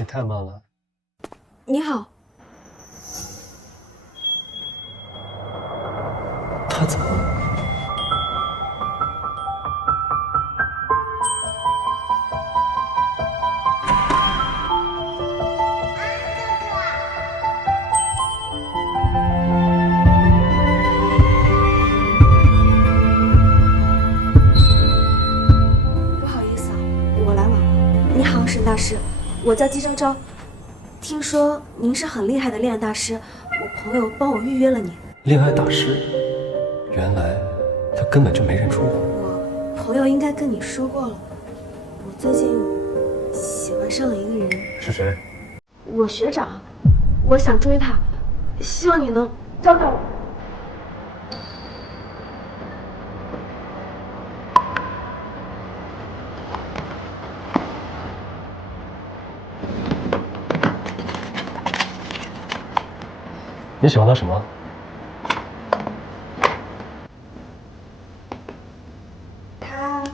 你太慢了。你好，他怎么了？不好意思啊，我来晚了。你好，沈大师，我叫季昭昭。听说您是很厉害的恋爱大师，我朋友帮我预约了你。恋爱大师？原来他根本就没认出我。我朋友应该跟你说过了，我最近喜欢上了一个人。是谁？我学长，我想追他，希望你能教教我。你喜欢他什么？他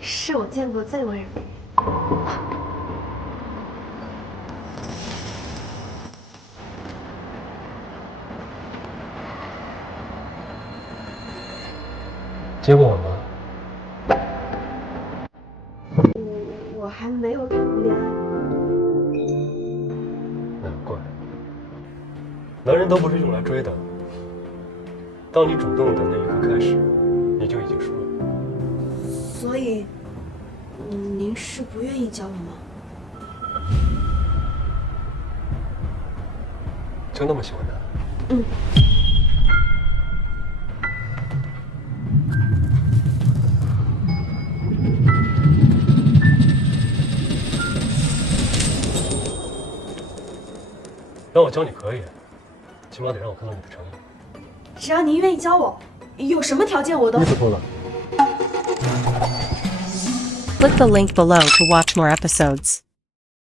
是我见过最温柔的人。接过吻吗？我还没有谈过恋爱。难怪，男人都不是用来追的。当你主动的那一刻开始，你就已经输了。所以，您是不愿意教我吗？就那么喜欢他？嗯。让我教你可以，起码得让我看到你的诚意。只要您愿意教我，有什么条件我都。衣服脱了。Click the link below to watch more episodes.